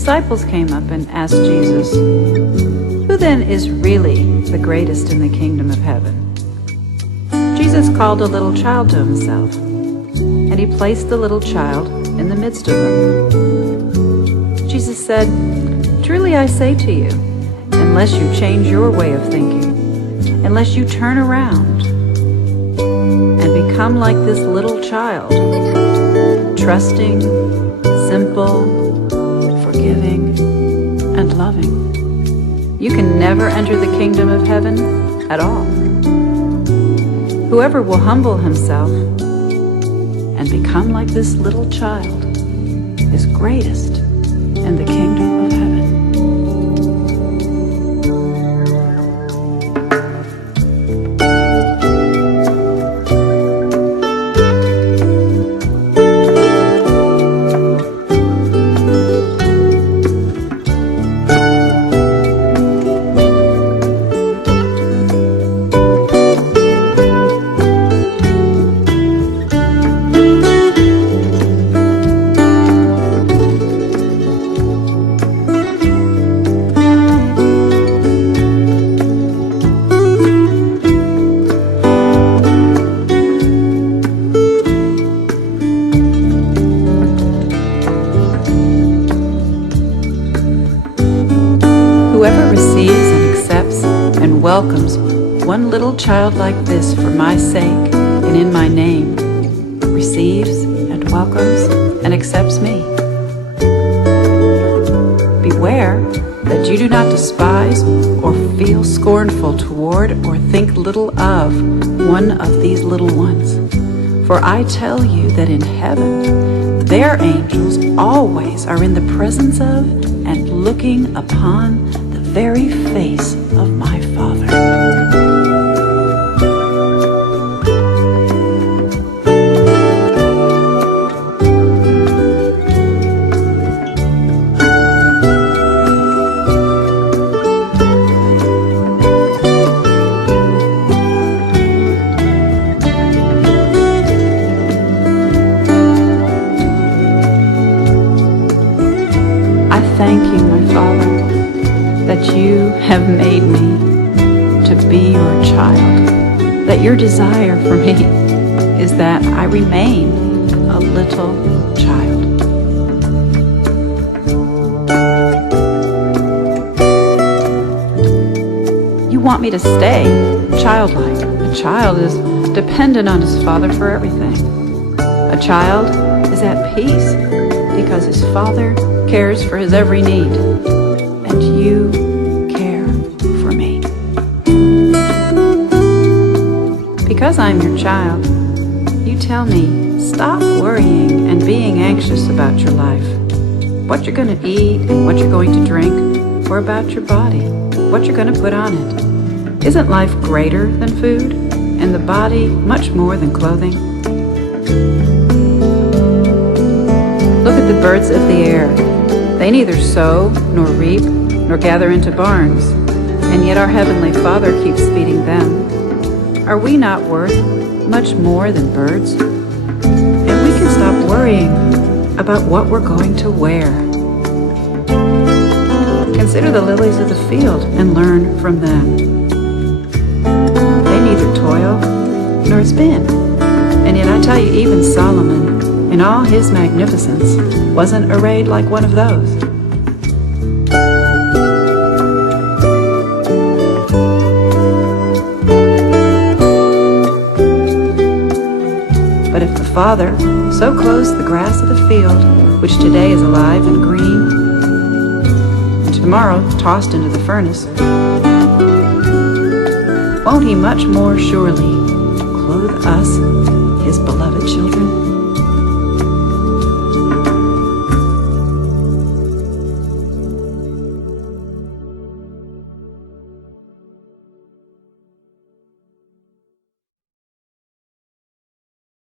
disciples came up and asked Jesus, "Who then is really the greatest in the kingdom of heaven?" Jesus called a little child to himself, and he placed the little child in the midst of them. Jesus said, "Truly I say to you, unless you change your way of thinking, unless you turn around and become like this little child, trusting, simple, forgiving, and loving, you can never enter the kingdom of heaven at all. Whoever will humble himself and become like this little child is greatest in the kingdom of heaven." Whoever receives and accepts and welcomes one little child like this for my sake and in my name receives and welcomes and accepts me. Beware that you do not despise or feel scornful toward or think little of one of these little ones. For I tell you that in heaven their angels always are in the presence of and looking upon the very face of my Father. I thank you, my Father, that you have made me to be your child, that your desire for me is that I remain a little child. You want me to stay childlike. A child is dependent on his father for everything. A child is at peace because his father cares for his every need, and you care for me. Because I'm your child, you tell me, stop worrying and being anxious about your life, what you're going to eat, what you're going to drink, or about your body, what you're going to put on it. Isn't life greater than food, and the body much more than clothing? Look at the birds of the air. They neither sow, nor reap, nor gather into barns, and yet our Heavenly Father keeps feeding them. Are we not worth much more than birds? And we can stop worrying about what we're going to wear. Consider the lilies of the field and learn from them. They neither toil nor spin, and yet I tell you, even Solomon, in all his magnificence, wasn't arrayed like one of those. But if the Father so clothes the grass of the field, which today is alive and green, and tomorrow tossed into the furnace, won't he much more surely clothe us